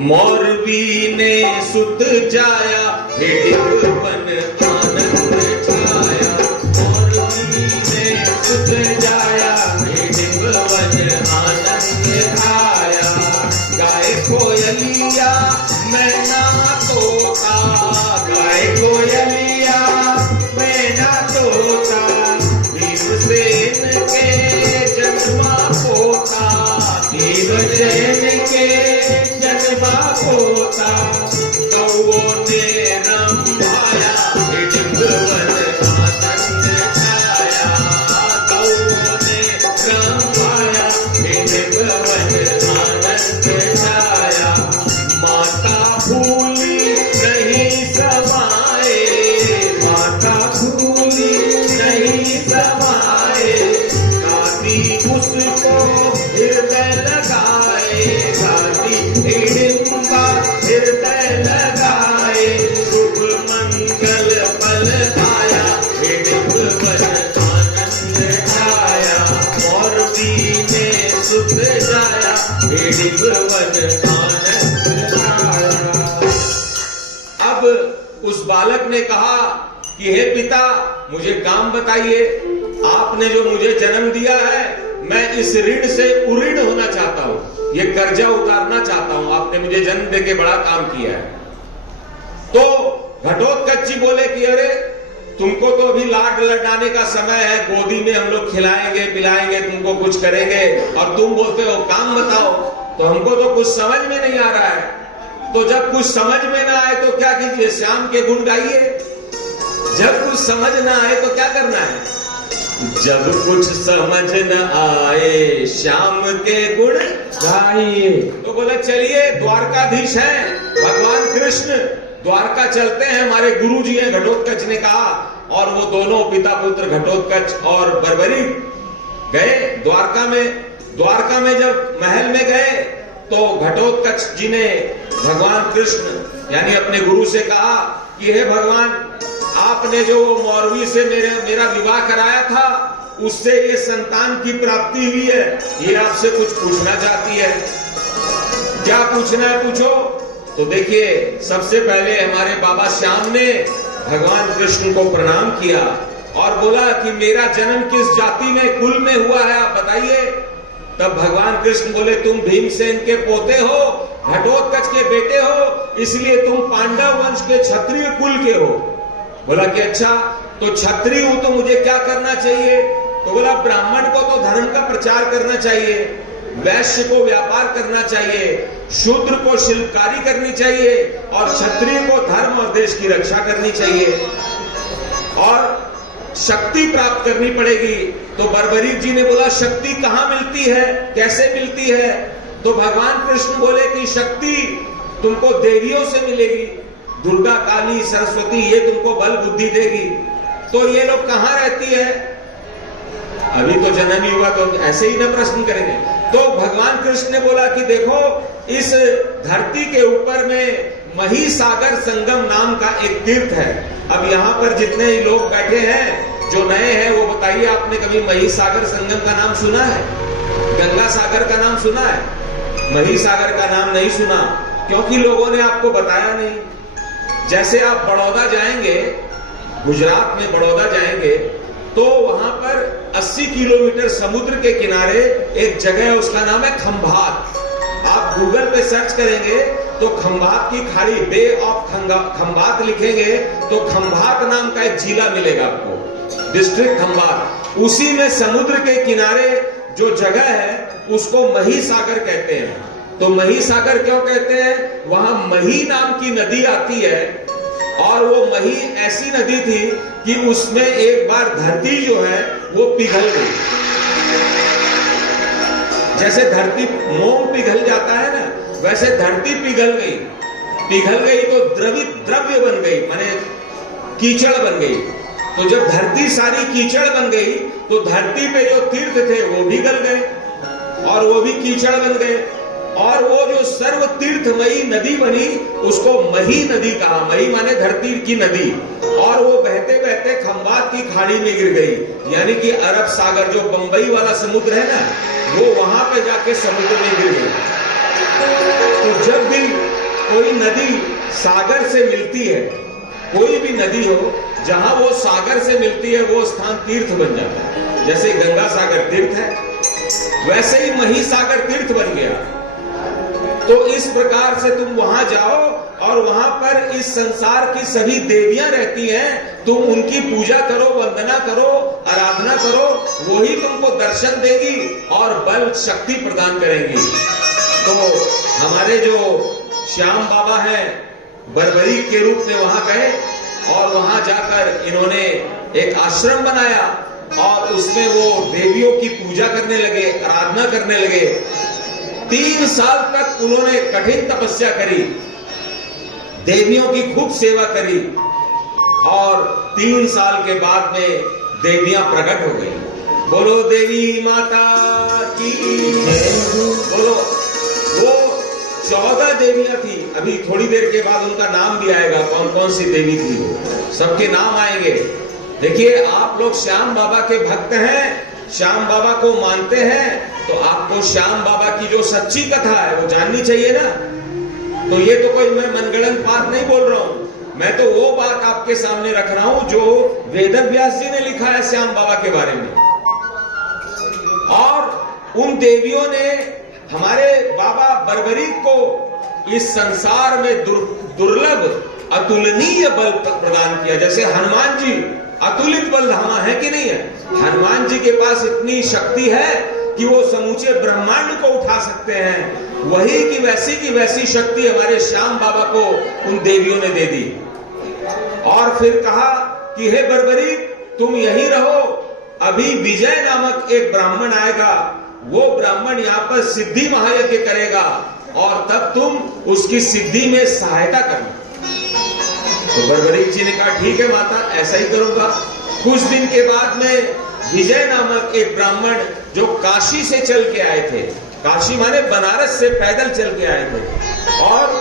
मोरवी ने सुत जाया, वन आनंद छाया। मोरवी ने सुत जाया, वन आनंद छाया। गाय कोयलिया मैना तोता, गाय कोयलिया मैना तोता। भीमसेन के जन्मा पोता, भीमसेन के जन्मा पोता। कौओ ने रंभाया, वन आनंद छाया। कौओ ने रंभाया, वन आनंद छाया। माता भूली नहीं समाए, माता भूली नहीं समाए। दादी उसको हृदय लगाए, दादी हिडिंबा हृदय लगाए। शुभ मंगल फल आया, वन आनंद छाया। मोरवी ने सुत जाया, वन आनंद छाया। अब उस बालक ने कहा कि हे पिता, मुझे काम बताइए। आपने जो मुझे जन्म दिया है, मैं इस ऋण से उऋण होना चाहता हूं, ये कर्जा उतारना चाहता हूं। आपने मुझे जन्म देके बड़ा काम किया है। तो घटोत्कच जी बोले कि अरे तुमको तो अभी लाड लडाने का समय है, गोदी में हम लोग खिलाएंगे पिलाएंगे, तुमको कुछ करेंगे, और तुम बोलते हो काम बताओ। तो हमको तो कुछ समझ में नहीं आ रहा है। तो जब कुछ समझ में ना आए तो क्या कीजिए, श्याम के गुण गाइए। जब कुछ समझ ना आए तो क्या करना है, जब कुछ समझ न आए श्याम के गुण गाइए। तो बोले चलिए, द्वारकाधीश हैं भगवान कृष्ण, द्वारका चलते हैं, हमारे गुरु जी हैं। घटोत्कच ने कहा, और वो दोनों पिता पुत्र घटोत्कच और बर्बरी गए द्वारका में। द्वारका में जब महल में गए तो घटोत्कच जी ने भगवान कृष्ण यानी अपने गुरु से कहा कि हे भगवान, आपने जो मौरवी से मेरा विवाह कराया था, उससे ये संतान की प्राप्ति हुई है, ये आपसे कुछ पूछना चाहती है। क्या पूछना है पूछो। तो देखिए, सबसे पहले हमारे बाबा श्याम ने भगवान कृष्ण को प्रणाम किया और बोला कि मेरा जन्म किस जाति में कुल में हुआ है, आप बताइए। तब भगवान कृष्ण बोले, तुम भीमसेन के पोते हो, घटोत्कच के बेटे हो, इसलिए तुम पांडव वंश के क्षत्रिय कुल के हो। बोला कि अच्छा, तो क्षत्रिय हूं तो मुझे क्या करना चाहिए। तो बोला, ब्राह्मण को तो धर्म का प्रचार करना चाहिए, वैश्य को व्यापार करना चाहिए, शूद्र को शिल्पकारी करनी चाहिए, और क्षत्रिय को धर्म और देश की रक्षा करनी चाहिए, और शक्ति प्राप्त करनी पड़ेगी। तो बर्बरी जी ने बोला, शक्ति कहां मिलती है, कैसे मिलती है। तो भगवान कृष्ण बोले कि शक्ति तुमको देवियों से मिलेगी, दुर्गा काली सरस्वती, ये तुमको बल बुद्धि देगी। तो ये लोग कहां रहती है, अभी तो जन्म ही हुआ, तो ऐसे ही न प्रश्न करेंगे। तो भगवान कृष्ण ने बोला कि देखो, इस धरती के ऊपर में महिसागर संगम नाम का एक तीर्थ है। अब यहाँ पर जितने ही लोग बैठे हैं जो नए हैं, वो बताइए, आपने कभी महिसागर संगम का नाम सुना है, गंगा सागर का नाम सुना है, महिसागर का नाम नहीं सुना, क्योंकि लोगों ने आपको बताया नहीं। जैसे आप बड़ौदा जाएंगे, गुजरात में बड़ौदा जाएंगे, तो वहां पर 80 किलोमीटर समुद्र के किनारे एक जगह है, उसका नाम है खंभात। आप गूगल पे सर्च करेंगे तो खंभात की खाड़ी, बे ऑफ खंभात लिखेंगे तो खंभात नाम का एक जिला मिलेगा आपको, डिस्ट्रिक्ट खंभात। उसी में समुद्र के किनारे जो जगह है उसको महिसागर कहते हैं। तो महिसागर क्यों कहते हैं, वहां मही नाम की नदी आती है, और वो मही ऐसी नदी थी कि उसमें एक बार धरती जो है वो पिघल गई। जैसे धरती मोम पिघल जाता है ना, वैसे धरती पिघल गई। पिघल गई तो द्रव्य बन गई, माने कीचड़ बन गई। तो जब धरती सारी कीचड़ बन गई तो धरती पे जो तीर्थ थे वो भी गल गए और वो भी कीचड़ बन गए, और वो जो सर्व तीर्थमयी नदी बनी उसको मही नदी कहा। मही माने धरती की नदी, और वो बहते बहते खंभात की खाड़ी में गिर गई। यानी कि अरब सागर, जो बंबई वाला समुद्र है ना, वो वहां पे जाके समुद्र में गिर गई। तो जब भी कोई नदी सागर से मिलती है, कोई भी नदी हो जहां वो सागर से मिलती है, वो स्थान तीर्थ बन जाता है। जैसे गंगा सागर तीर्थ है, वैसे ही महिसागर तीर्थ बन गया। तो इस प्रकार से तुम वहां जाओ और वहां पर इस संसार की सभी देवियां रहती हैं, तुम उनकी पूजा करो, वंदना करो, आराधना करो, वही तुमको दर्शन देगी और बल शक्ति प्रदान करेंगी। तो हमारे जो श्याम बाबा हैं, बर्बरी के रूप में वहां गए और वहां जाकर इन्होंने एक आश्रम बनाया और उसमें वो देवियों की पूजा करने लगे, आराधना करने लगे। 3 साल तक उन्होंने कठिन तपस्या करी, देवियों की खूब सेवा करी और 3 साल के बाद में देवियां प्रकट हो गई। बोलो देवी माता की बोलो। वो 14 देवियां थी। अभी थोड़ी देर के बाद उनका नाम भी आएगा, कौन कौन सी देवी थी वो, सबके नाम आएंगे। देखिए, आप लोग श्याम बाबा के भक्त हैं, श्याम बाबा को मानते हैं, तो आपको श्याम बाबा की जो सच्ची कथा है वो जाननी चाहिए ना। तो ये तो कोई मैं मनगढ़ंत बात नहीं बोल रहा हूं, मैं तो वो बात आपके सामने रख रहा हूं जो वेदव्यास जी ने लिखा है श्याम बाबा के बारे में। और उन देवियों ने हमारे बाबा बर्बरीक को इस संसार में दुर्लभ अतुलनीय बल प्रदान किया। जैसे हनुमान जी अतुलित बलधामा है कि नहीं है? हनुमान जी के पास इतनी शक्ति है कि वो समूचे ब्रह्मांड को उठा सकते हैं। वही की वैसी शक्ति हमारे श्याम बाबा को उन देवियों ने दे दी। और फिर कहा कि हे बर्बरीक, तुम यहीं रहो, अभी विजय नामक एक ब्राह्मण आएगा, वो ब्राह्मण यहाँ पर सिद्धि महायज्ञ करेगा और तब तुम उसकी सिद्धि में सहायता करना। तो बर्बरीक जी ने कहा ठीक है माता, ऐसा ही करूंगा। कुछ दिन के बाद में विजय नामक एक ब्राह्मण जो काशी से चल के आए थे, काशी माने बनारस से पैदल चल के आए थे, और